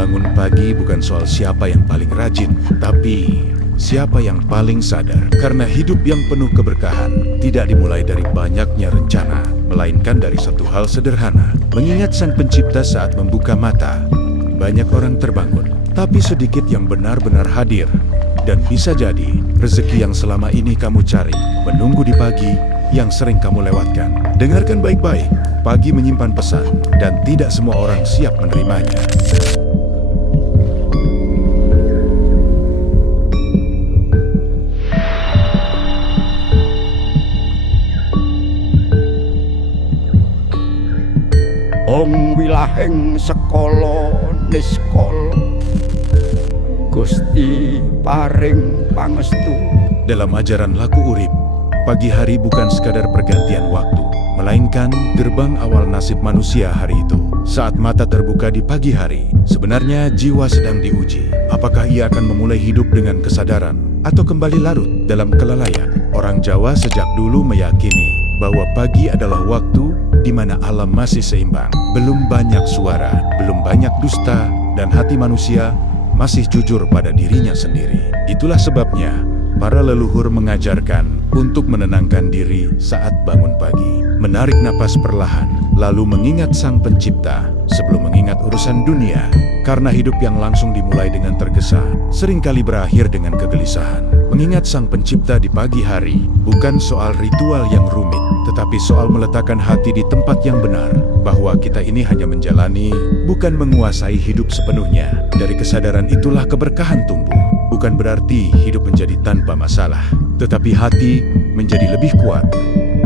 Bangun pagi bukan soal siapa yang paling rajin, tapi siapa yang paling sadar. Karena hidup yang penuh keberkahan tidak dimulai dari banyaknya rencana, melainkan dari satu hal sederhana, mengingat Sang Pencipta saat membuka mata. Banyak orang terbangun, tapi sedikit yang benar-benar hadir. Dan bisa jadi, rezeki yang selama ini kamu cari, menunggu di pagi yang sering kamu lewatkan. Dengarkan baik-baik, pagi menyimpan pesan, dan tidak semua orang siap menerimanya. Ong wilahing sekala niskala Gusti paring pangestu. Dalam ajaran Laku Urip, pagi hari bukan sekadar pergantian waktu, melainkan gerbang awal nasib manusia hari itu. Saat mata terbuka di pagi hari, sebenarnya jiwa sedang diuji. Apakah ia akan memulai hidup dengan kesadaran atau kembali larut dalam kelalaian? Orang Jawa sejak dulu meyakini bahwa pagi adalah waktu di mana alam masih seimbang. Belum banyak suara, belum banyak dusta, dan hati manusia masih jujur pada dirinya sendiri. Itulah sebabnya para leluhur mengajarkan untuk menenangkan diri saat bangun pagi, menarik napas perlahan, lalu mengingat Sang Pencipta sebelum mengingat urusan dunia. Karena hidup yang langsung dimulai dengan tergesa, seringkali berakhir dengan kegelisahan. Mengingat Sang Pencipta di pagi hari bukan soal ritual yang rumit, tetapi soal meletakkan hati di tempat yang benar, bahwa kita ini hanya menjalani, bukan menguasai hidup sepenuhnya. Dari kesadaran itulah keberkahan tumbuh. Bukan berarti hidup menjadi tanpa masalah, tetapi hati menjadi lebih kuat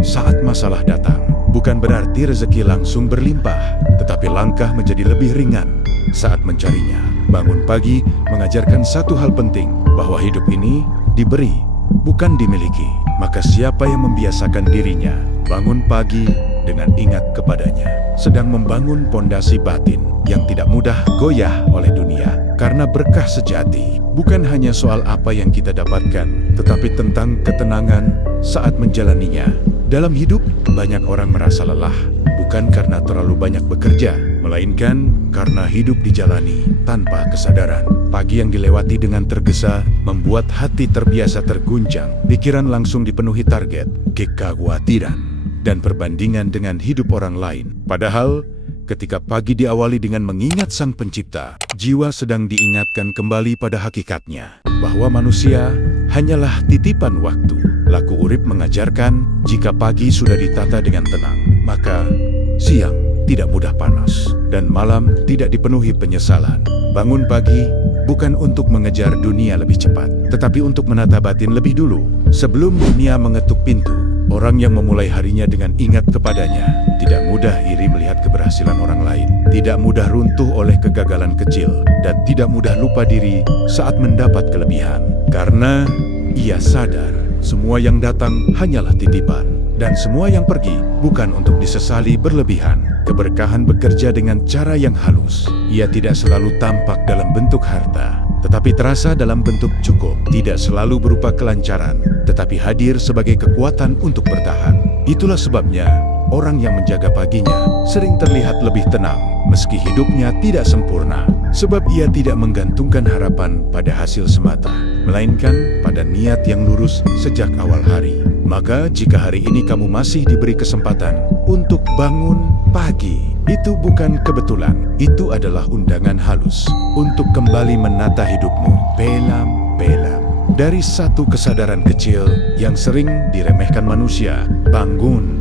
saat masalah datang. Bukan berarti rezeki langsung berlimpah, tetapi langkah menjadi lebih ringan saat mencarinya. Bangun pagi mengajarkan satu hal penting, bahwa hidup ini diberi, bukan dimiliki. Maka siapa yang membiasakan dirinya bangun pagi dengan ingat kepadanya, sedang membangun pondasi batin yang tidak mudah goyah oleh dunia. Karena berkah sejati bukan hanya soal apa yang kita dapatkan, tetapi tentang ketenangan saat menjalaninya. Dalam hidup, banyak orang merasa lelah, bukan karena terlalu banyak bekerja, melainkan karena hidup dijalani tanpa kesadaran. Pagi yang dilewati dengan tergesa membuat hati terbiasa terguncang, pikiran langsung dipenuhi target, kekhawatiran, dan perbandingan dengan hidup orang lain. Padahal, ketika pagi diawali dengan mengingat Sang Pencipta, jiwa sedang diingatkan kembali pada hakikatnya, bahwa manusia hanyalah titipan waktu. Laku Urip mengajarkan, jika pagi sudah ditata dengan tenang, maka siang tidak mudah panas, dan malam tidak dipenuhi penyesalan. Bangun pagi bukan untuk mengejar dunia lebih cepat, tetapi untuk menata batin lebih dulu, sebelum dunia mengetuk pintu. Orang yang memulai harinya dengan ingat kepadanya, tidak mudah iri melihat keberhasilan orang lain, tidak mudah runtuh oleh kegagalan kecil, dan tidak mudah lupa diri saat mendapat kelebihan. Karena ia sadar, semua yang datang hanyalah titipan, dan semua yang pergi bukan untuk disesali berlebihan. Keberkahan bekerja dengan cara yang halus. Ia tidak selalu tampak dalam bentuk harta, tetapi terasa dalam bentuk cukup. Tidak selalu berupa kelancaran, tetapi hadir sebagai kekuatan untuk bertahan. Itulah sebabnya orang yang menjaga paginya sering terlihat lebih tenang, meski hidupnya tidak sempurna. Sebab ia tidak menggantungkan harapan pada hasil semata, melainkan pada niat yang lurus sejak awal hari. Maka jika hari ini kamu masih diberi kesempatan untuk bangun pagi, itu bukan kebetulan. Itu adalah undangan halus untuk kembali menata hidupmu pelan-pelan. Dari satu kesadaran kecil yang sering diremehkan manusia, bangun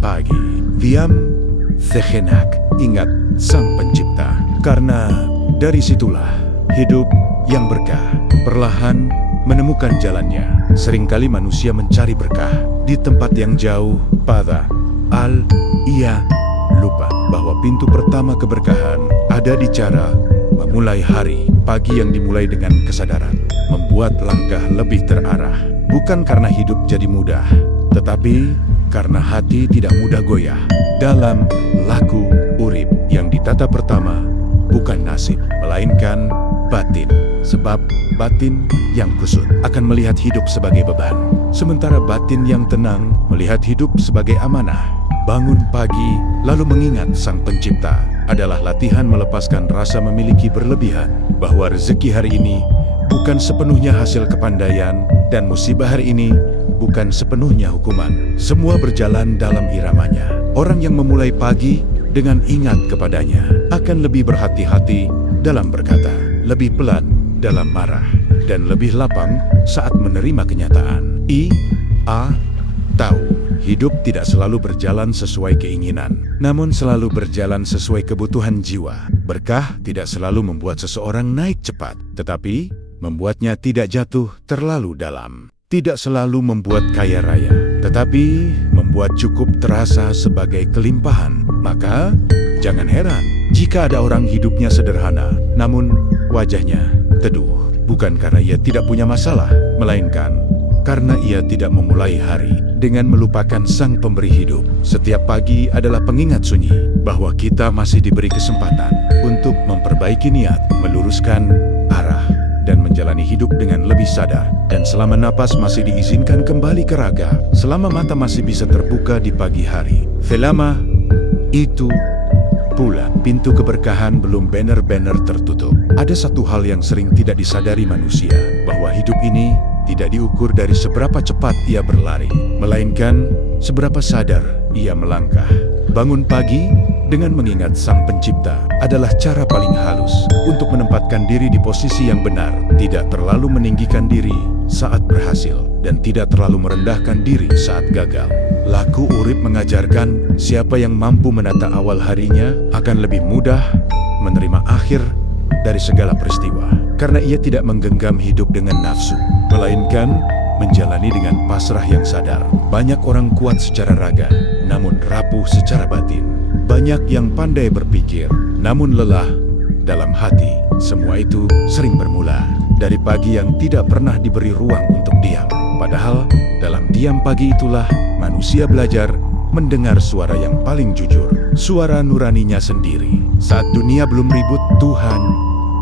pagi. Diam sejenak, ingat Sang Pencipta. Karena dari situlah hidup yang berkah perlahan menemukan jalannya. Seringkali manusia mencari berkah di tempat yang jauh, ia lupa bahwa pintu pertama keberkahan ada di cara memulai hari. Pagi yang dimulai dengan kesadaran membuat langkah lebih terarah. Bukan karena hidup jadi mudah, tetapi karena hati tidak mudah goyah. Dalam Laku Urip, yang ditata pertama bukan nasib, melainkan batin. Sebab batin yang kusut akan melihat hidup sebagai beban, sementara batin yang tenang melihat hidup sebagai amanah. Bangun pagi lalu mengingat Sang Pencipta, adalah latihan melepaskan rasa memiliki berlebihan, bahwa rezeki hari ini bukan sepenuhnya hasil kepandaian, dan musibah hari ini bukan sepenuhnya hukuman. Semua berjalan dalam iramanya. Orang yang memulai pagi dengan ingat kepadanya akan lebih berhati-hati dalam berkata, lebih pelan dalam marah, dan lebih lapang saat menerima kenyataan. Tahu, hidup tidak selalu berjalan sesuai keinginan, namun selalu berjalan sesuai kebutuhan jiwa. Berkah tidak selalu membuat seseorang naik cepat, tetapi membuatnya tidak jatuh terlalu dalam. Tidak selalu membuat kaya raya, tetapi membuat cukup terasa sebagai kelimpahan. Maka, jangan heran jika ada orang hidupnya sederhana, namun wajahnya teduh. Bukan karena ia tidak punya masalah, melainkan karena ia tidak memulai hari dengan melupakan sang pemberi hidup. Setiap pagi adalah pengingat sunyi bahwa kita masih diberi kesempatan untuk memperbaiki niat, meluruskan arah, dan menjalani hidup dengan lebih sadar. Dan selama napas masih diizinkan kembali ke raga, selama mata masih bisa terbuka di pagi hari, selama itu pula pintu keberkahan belum benar-benar tertutup. Ada satu hal yang sering tidak disadari manusia, bahwa hidup ini tidak diukur dari seberapa cepat ia berlari, melainkan seberapa sadar ia melangkah. Bangun pagi dengan mengingat Sang Pencipta adalah cara paling halus untuk menempatkan diri di posisi yang benar, tidak terlalu meninggikan diri saat berhasil, dan tidak terlalu merendahkan diri saat gagal. Laku Urip mengajarkan siapa yang mampu menata awal harinya akan lebih mudah menerima akhir dari segala peristiwa, karena ia tidak menggenggam hidup dengan nafsu, melainkan menjalani dengan pasrah yang sadar. Banyak orang kuat secara raga, namun rapuh secara batin. Banyak yang pandai berpikir, namun lelah dalam hati. Semua itu sering bermula dari pagi yang tidak pernah diberi ruang untuk diam. Padahal dalam diam pagi itulah manusia belajar mendengar suara yang paling jujur, suara nuraninya sendiri. Saat dunia belum ribut, Tuhan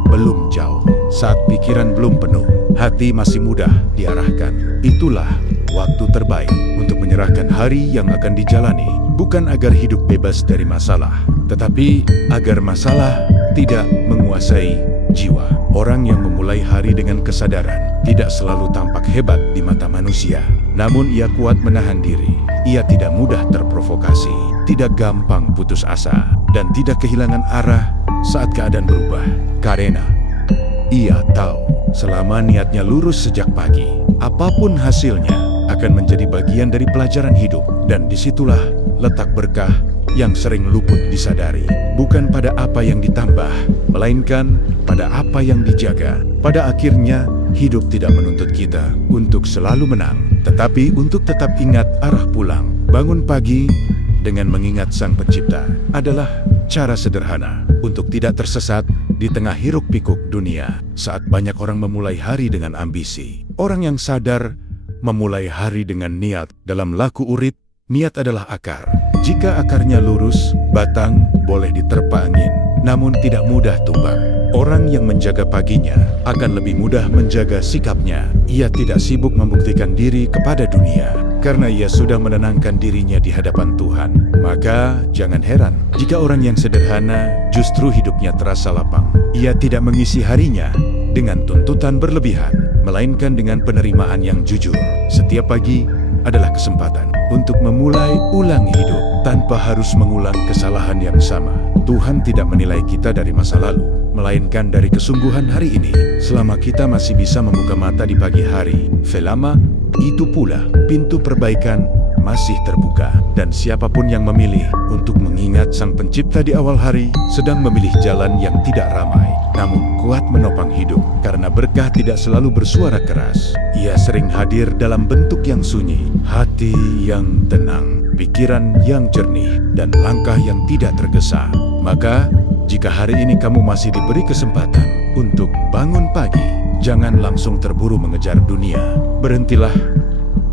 belum jauh. Saat pikiran belum penuh, hati masih mudah diarahkan. Itulah waktu terbaik untuk menyerahkan hari yang akan dijalani, bukan agar hidup bebas dari masalah, tetapi agar masalah tidak menguasai jiwa. Orang yang memulai hari dengan kesadaran tidak selalu tampak hebat di mata manusia, namun ia kuat menahan diri. Ia tidak mudah terprovokasi, tidak gampang putus asa, dan tidak kehilangan arah saat keadaan berubah. Karena ia tahu selama niatnya lurus sejak pagi, apapun hasilnya akan menjadi bagian dari pelajaran hidup. Dan disitulah letak berkah yang sering luput disadari. Bukan pada apa yang ditambah, melainkan pada apa yang dijaga. Pada akhirnya, hidup tidak menuntut kita untuk selalu menang, tetapi untuk tetap ingat arah pulang. Bangun pagi dengan mengingat Sang Pencipta adalah cara sederhana untuk tidak tersesat di tengah hiruk-pikuk dunia. Saat banyak orang memulai hari dengan ambisi, orang yang sadar memulai hari dengan niat. Dalam Laku Urip, niat adalah akar. Jika akarnya lurus, batang boleh diterpa angin, namun tidak mudah tumbang. Orang yang menjaga paginya akan lebih mudah menjaga sikapnya. Ia tidak sibuk membuktikan diri kepada dunia, karena ia sudah menenangkan dirinya di hadapan Tuhan. Maka jangan heran jika orang yang sederhana justru hidupnya terasa lapang. Ia tidak mengisi harinya dengan tuntutan berlebihan, melainkan dengan penerimaan yang jujur. Setiap pagi adalah kesempatan untuk memulai ulang hidup tanpa harus mengulang kesalahan yang sama. Tuhan tidak menilai kita dari masa lalu, melainkan dari kesungguhan hari ini. Selama kita masih bisa membuka mata di pagi hari, selama itu pula pintu perbaikan masih terbuka. Dan siapapun yang memilih untuk mengingat Sang Pencipta di awal hari sedang memilih jalan yang tidak ramai, namun kuat menopang hidup. Karena berkah tidak selalu bersuara keras. Ia sering hadir dalam bentuk yang sunyi, hati yang tenang, pikiran yang jernih, dan langkah yang tidak tergesa. Maka, jika hari ini kamu masih diberi kesempatan untuk bangun pagi, jangan langsung terburu mengejar dunia. Berhentilah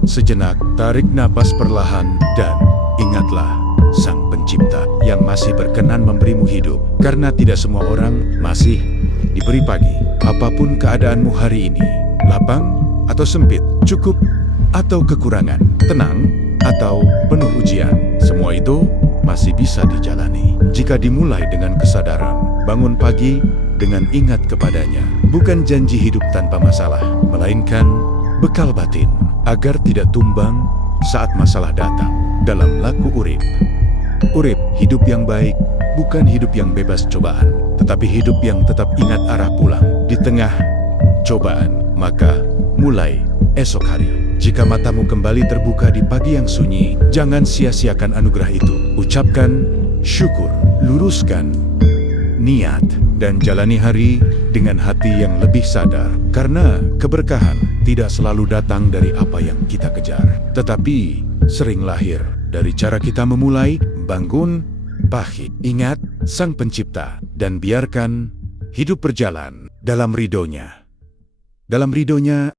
sejenak, tarik napas perlahan, dan ingatlah Sang Pencipta yang masih berkenan memberimu hidup. Karena tidak semua orang masih diberi pagi. Apapun keadaanmu hari ini, lapang atau sempit, cukup atau kekurangan, tenang atau penuh ujian, semua itu masih bisa dijalani. jika dimulai dengan kesadaran. Bangun pagi dengan ingat kepadanya, bukan janji hidup tanpa masalah, melainkan bekal batin agar tidak tumbang saat masalah datang. Dalam laku urip. Urip, hidup yang baik, bukan hidup yang bebas cobaan, tetapi hidup yang tetap ingat arah pulang di tengah cobaan. Maka, mulai esok hari, jika matamu kembali terbuka di pagi yang sunyi, jangan sia-siakan anugerah itu. Ucapkan syukur, luruskan niat, dan jalani hari dengan hati yang lebih sadar. Karena keberkahan tidak selalu datang dari apa yang kita kejar, tetapi sering lahir dari cara kita memulai. Bangun pagi, ingat Sang Pencipta, dan biarkan hidup berjalan dalam ridhonya. Dalam ridhonya